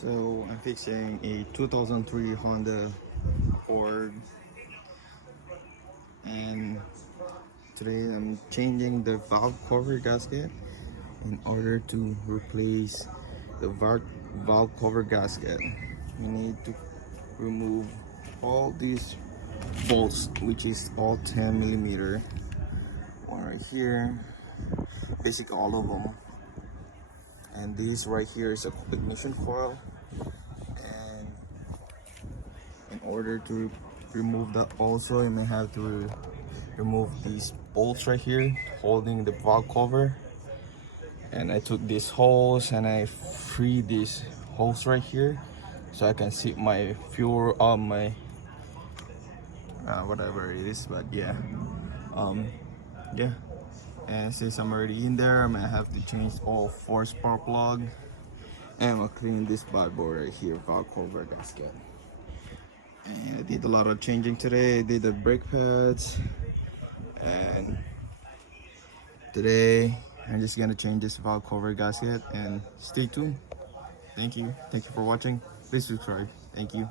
So I'm fixing a 2003 Honda Ford, and today I'm changing the valve cover gasket in order to replace the valve cover gasket. We need to remove all these bolts, which is all 10 millimeter. One right here, basically all of them, and this right here is a ignition coil. And in order to remove that also, you may have to remove these bolts right here holding the valve cover. And I took this hose and I free this hose right here so I can see my fuel on my whatever it is. But yeah, yeah, and since I'm already in there, I'm gonna have to change all 4 spark plug, and I'm gonna clean this bad boy right here, valve cover gasket. And I did a lot of changing today. I did the brake pads, and today I'm just gonna change this valve cover gasket. And stay tuned. Thank you for watching. Please subscribe. Thank you.